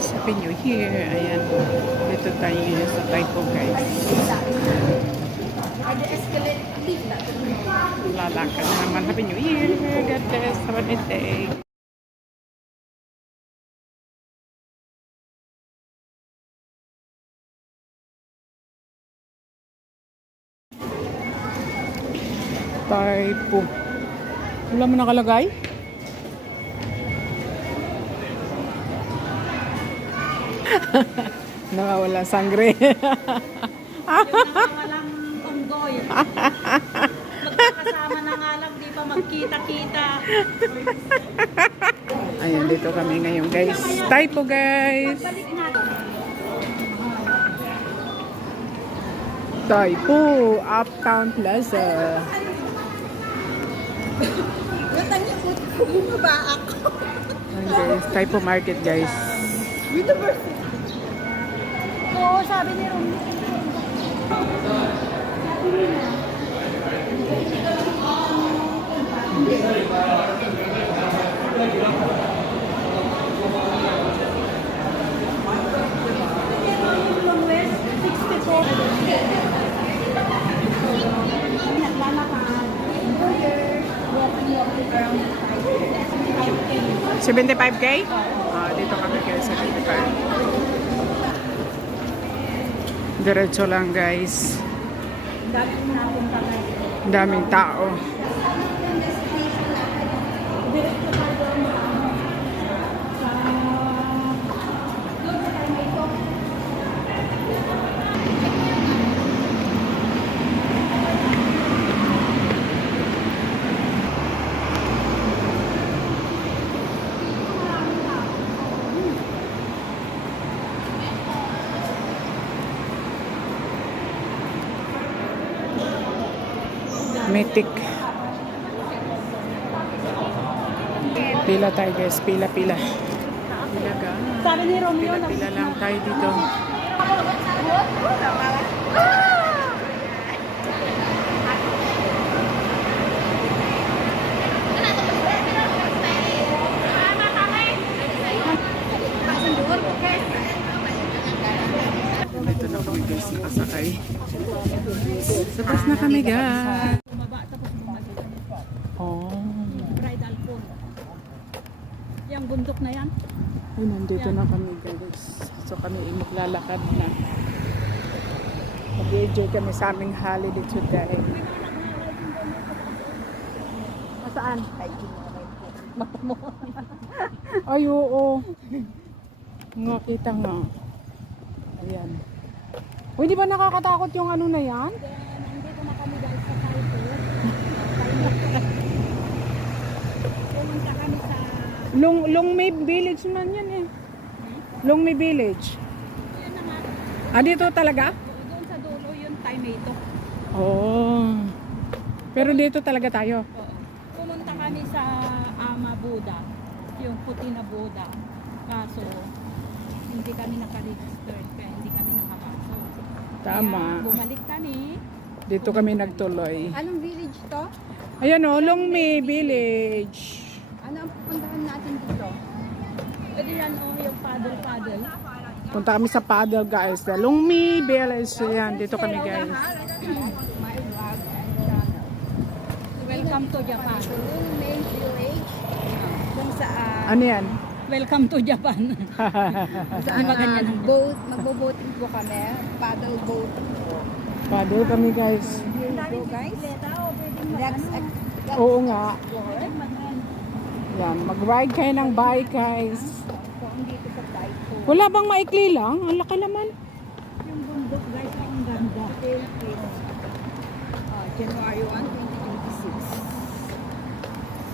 guys, Happy New Year. Ayan, dito tayo ngayon sa Taipo guys. Lalakad na naman. Happy New Year. God bless. Have a nice day. Taipo. Wala mo nakalagay? Nawawala sangre. Walang unggoy. Magkakasama na nga lang, di pa magkita-kita. Ayan, dito kami ngayon guys. Taipo guys. Taipo, Uptown Plaza. Natanya ko, bumaba ako. Ayan guys, Taipo Market guys. Oo, sabi ni Rumi. $75K? Dito kami guys sa 75. Diretso lang guys. Daming tao. Metik. Pila tayo guys, pila. Pila ka. Sabi ni Romeo na Pila lang tayo dito. Dito na kami guys, pasakay. Sa bus na kami guys. bumaba tapos bumalik. Oh. Bridal pool. Yung bundok na yan. Ay, nandito na kami guys. So kami maglalakad na. Mag-enjoy kami sa aming holiday today. Saan? Ay, oo. Nga, kita nga. Ayan. Uy, di ba nakakatakot yung ano na yan? Nandito na kami dahil sa Taipo. Pumunta kami sa... Longmay Village naman yan eh. Longmay Village. Yun na nga. Ah, dito talaga? Doon sa dulo yung Taimato. Oo. Pero dito talaga tayo. Oo. Pumunta kami sa Ama Buddha. Yung puti na Buddha. Kaso, hindi kami nakaregister. Kaya hindi kami nakapasok. Tama. Kaya bumalik kami. Dito kami nagtuloy. Anong village to? Ayan o, Longmay Village. Ano ang pupuntahan natin dito? Pwede yan yung paddle-paddle. Punta kami sa paddle guys. Longmay Village. Ayan, dito kami guys. Welcome to Japan. Yung main village kung saan Ano yan? Welcome to Japan. saan ba ganyan ang boat, magbo-boating po kami, paddle boat. Paddle kami guys. Here we go guys. Next Oo nga. Yan, mag-ride kayo ng bike guys. kung dito sa Taipo. Wala bang maikli lang? Ang laki naman. Yung bundok guys, ang ganda. January 1, 2026.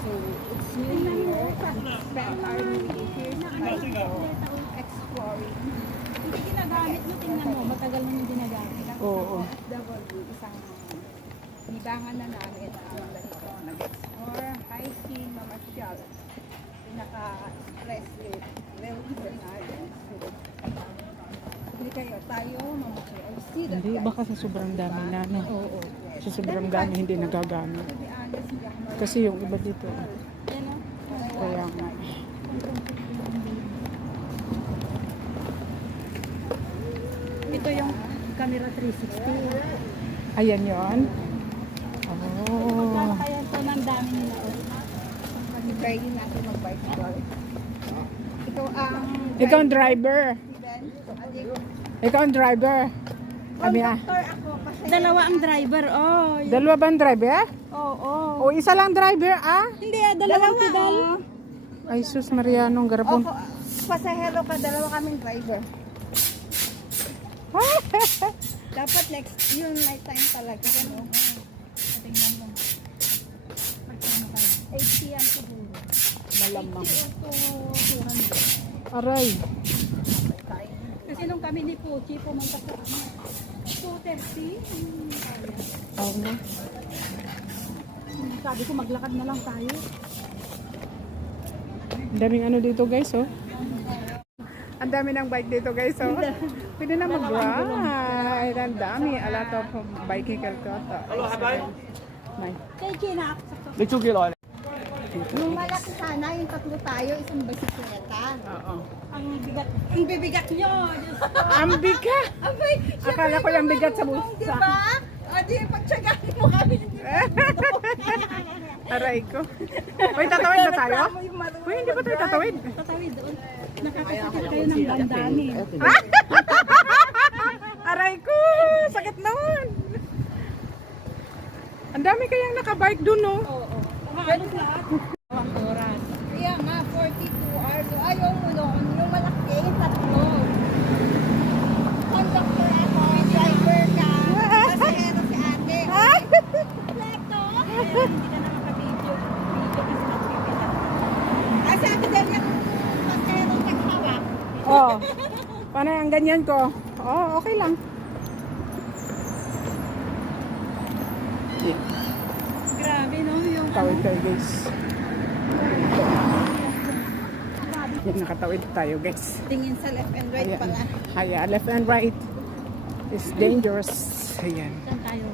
So, it's New Year. Spend our New Year here sa Taipo. Exploring. Hindi ginagamit mo, tingnan mo. Matagal mo yung ginagamit. Oo. FW, isang libangan na namin ang ganito. Nag-explore, hiking, mamasyal. Pinaka-stress rate, well-eater natin. So, hindi kayo, tayo, mamasyal. See that Hindi, guys. baka sa sobrang dami na, no? Oo. Sa sobrang dami, hindi nagagamit. To be honest, hindi ako marunong. Kasi yung iba dito, Yan o. kaya nga. Ito yung camera 360. Ayan yon. Oh. Kaya ito ng dami nila. Try din natin mag-bicycle. Ikaw ang... Ikaw ang driver. Ikaw ang driver. Kami ah. Conductor ako kasi... Dalawa ang driver, oh. Dalawa ba ang driver? Oo. O isa lang driver ah? Hindi, dalawang pedal. Ay sus Marianong garapon. Opo, pasahero ka, dalawa kaming driver. Dapat next, yung night time talaga. Ano? Tingnan mo. Magkano kayo? 8 p.m. siguro. Malamang. Ito, 200. Aray. Kasi nung kami ni Puchi pumunta sa 2:30. Oh, no. Sabi ko maglakad na lang tayo. Ang daming ano dito guys oh. Ang dami ng bike dito guys oh. Pwede na mag-ride. Ang dami. A lot of biking Calcutta. Hello, habay. May. Kay Gina, 你做幾耐？ Yung malaki sana, yung tatlo tayo, isang bisikleta. Oo. ang bigat. Ang bibigat nyo. Diyos ko. Ang bigat. Abay, Akala ko yung bigat sa di bulsa. ba? O di, pagtsagaan mo kami. Aray ko. Uy, tatawid na tayo? Uy, hindi pa tayo tatawid. Tatawid doon. Nakakasakit kayo ng bandani. Aray ko. Sakit naman. Ang dami kayang nakabike dun no. Oo. Halos lahat. Ang oras. Kaya nga, 42 hours. So, ayaw mo noon, yung malaki, tatlo. Conductor ako, driver ka, pasahero si ate. Kompleto. Kaya hindi ka nakaka-video. Video is not pipila. Ay, sabi din yung pasahero naghawak. Oh. Paano ang ganyan ko? Oh, okay lang. Grabe no, yung Tawid tayo guys. Yan, nakatawid tayo guys. Tingin sa left and right Ayan. pala. Ayan, left and right. It's dangerous. Ayan. saan tayo.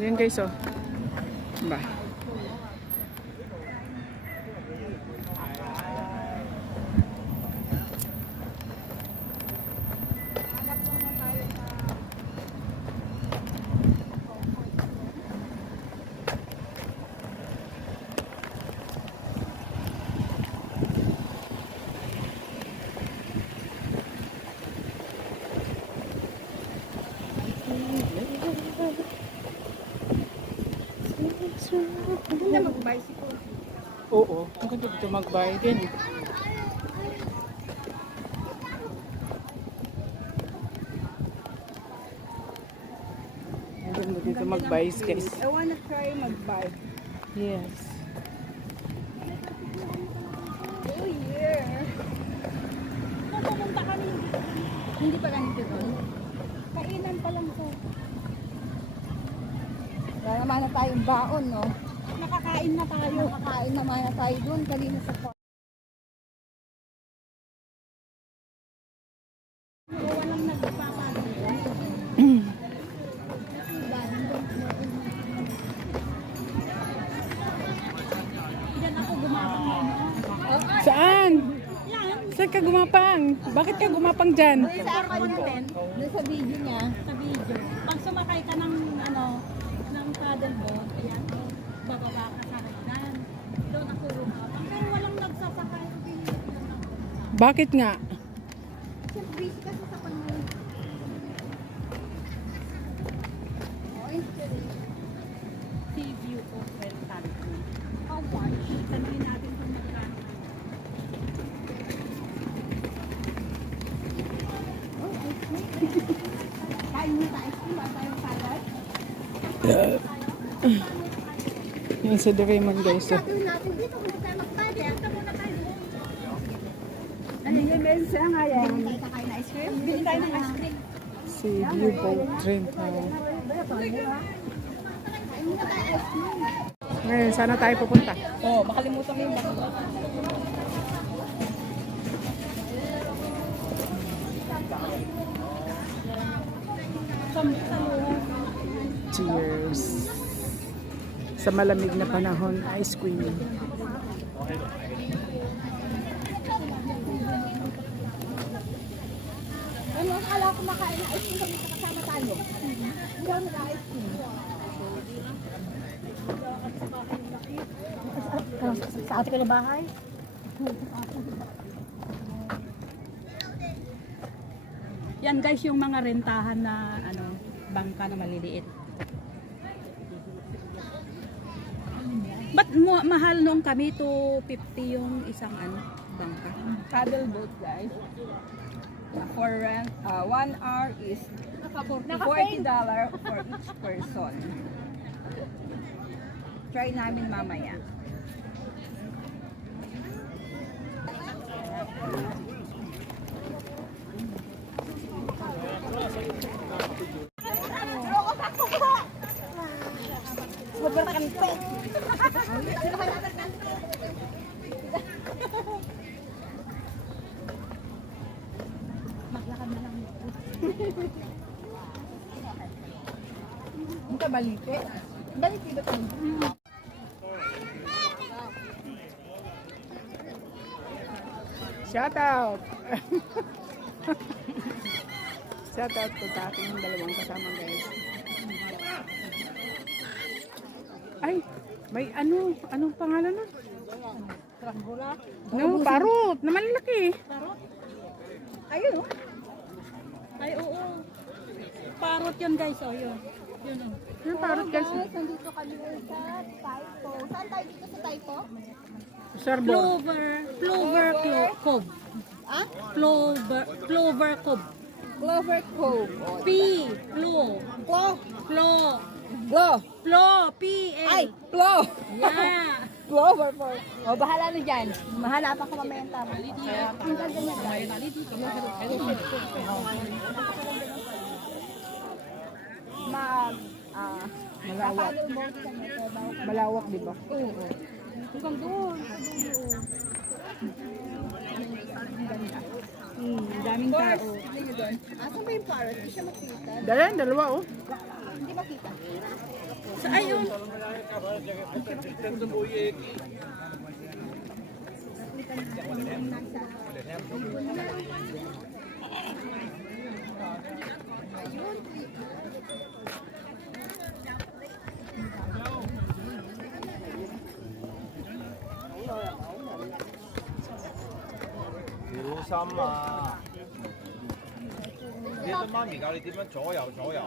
Yan guys oh. Ba. Hindi na mag-bicycle. Oo, ang ganda dito mag-biking. Ang ganda dito mag-bike guys. I wanna try mag-bike. Yes. Oh yeah. Nung pumunta kami, Hindi pa ganito doon. kainan pa lang ko. Wala naman na tayong baon, no? Nakakain na tayo. Nakakain naman na tayo doon kanina sa park. Walang nagpapagod. Diyan ako gumapang ano. Saan? Yan. Saan ka gumapang? Bakit ka gumapang dyan? Sa content, doon sa video niya, Sa video. Pag sumakay ka ng ano, ng paddle boat, ayan, bababa ka sa hagdan. Doon ako gumapang. Pero walang nagsasakay. Bakit nga? siyempre busy kasi sa panahon. Oh, inspiration. Sea view of El Tanto. How much? Tanungin natin kung magkano. Oh, ice cream. Kain mo sa ice cream, ba tayong salad? Yung si Doraemon guys. Oh. Gagawin natin dito, kung tayo magpali. Ito muna tayo. Ano yung mesa nga yan? Tayo kakain na ice cream? Bili tayo ng ice cream. Si View Boat Train. Oh. Kain muna tayo ice cream. Ngayon, sana tayo pupunta. Oh, makalimutan mo yung bako. Cheers. Sa malamig na panahon, ice cream. Akala ko makain na ice cream kami kasama tayo. Hindi ako nag-ice cream. Sa ate ko na bahay? Yan guys, yung mga rentahan na bangka na maliliit. Ba't mahal nung kami, 250 yung isang bangka? Paddle boat, guys. For rent, 1 hour is $40 for each person. Try namin mamaya. Sobrang kanpet. Maglakad na lang. Hindi ka balite. Balite ba ito? Shout out! Shout out po sa ating dalawang kasama guys. Ay, may anong pangalan nun? Trangula. No, parot na malaki. Ayun, oh. Ay, oo. Parot yun guys, oh, yun. Yun, oh. Yung parot guys. Nandito kami sa Taipo. Saan tayo dito sa Taipo? Sarbor. Clover Cove. Ah? Clover Cove. Clover Cove. P, Plo, P-L. Ay, Plo. Yeah. Clover Cove. O, bahala na dyan. Mahanapan ko mamaya ang tama. Ang ganda niya, guys. Malawak. Paddle boat kami. So, bawal kami. Malawak, di ba? Oo. Hanggang doon. Sa dulo. Daming tao. Ayun doon. Asan ba yung parrot? Hindi siya makita. Dalawa oh. Hindi makita. Sa ayun.小心啊！你對媽咪教你點樣左右左右。